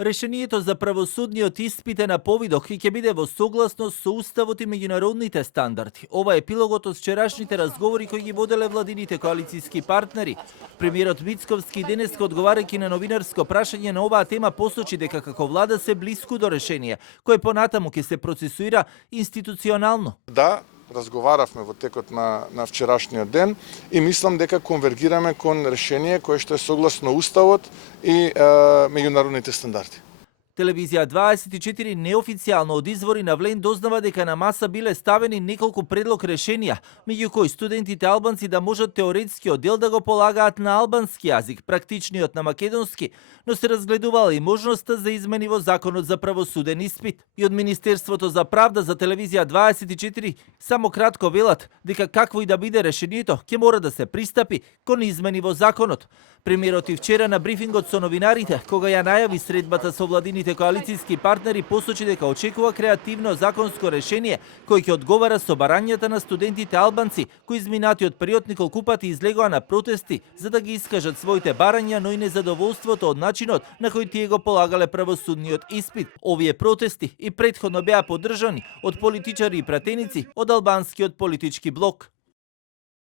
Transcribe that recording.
Решението за правосудниот испит е на повидок и ќе биде во согласност со уставот и меѓународните стандарди. Ова е епилогот од вчерашните разговори кои ги воделе владините коалицијски партнери. Премиерот Мицковски денеска одговарајќи на новинарско прашање на оваа тема посочи дека како влада се блиску до решение, кое понатаму ќе се процесуира институционално. Да, разговаравме во текот на вчерашниот ден и мислам дека конвергираме кон решение кое што е согласно уставот и меѓународните стандарди. Телевизија 24 неофицијално од извори на Влен дознава дека на маса биле ставени неколку предлог решенија, меѓу кои студентите албанци да можат теоретскиот дел да го полагаат на албански јазик, практичниот на македонски, но се разгледувала и можноста за измени во Законот за правосуден испит. И од Министерството за правда за Телевизија 24 само кратко велат дека какво и да биде решението, ќе мора да се пристапи кон измени во законот. Премиерот и вчера на брифингот со новинарите, кога ја најави средбата со владините коалицијски партнери, посочи дека очекува креативно законско решение кој ќе одговара со барањата на студентите албанци кои изминатиот период неколку пати излегоа на протести за да ги искажат своите барања, но и незадоволството од начинот на кој тие го полагале правосудниот испит. Овие протести и претходно беа поддржани од политичари и пратеници од албанскиот политички блок.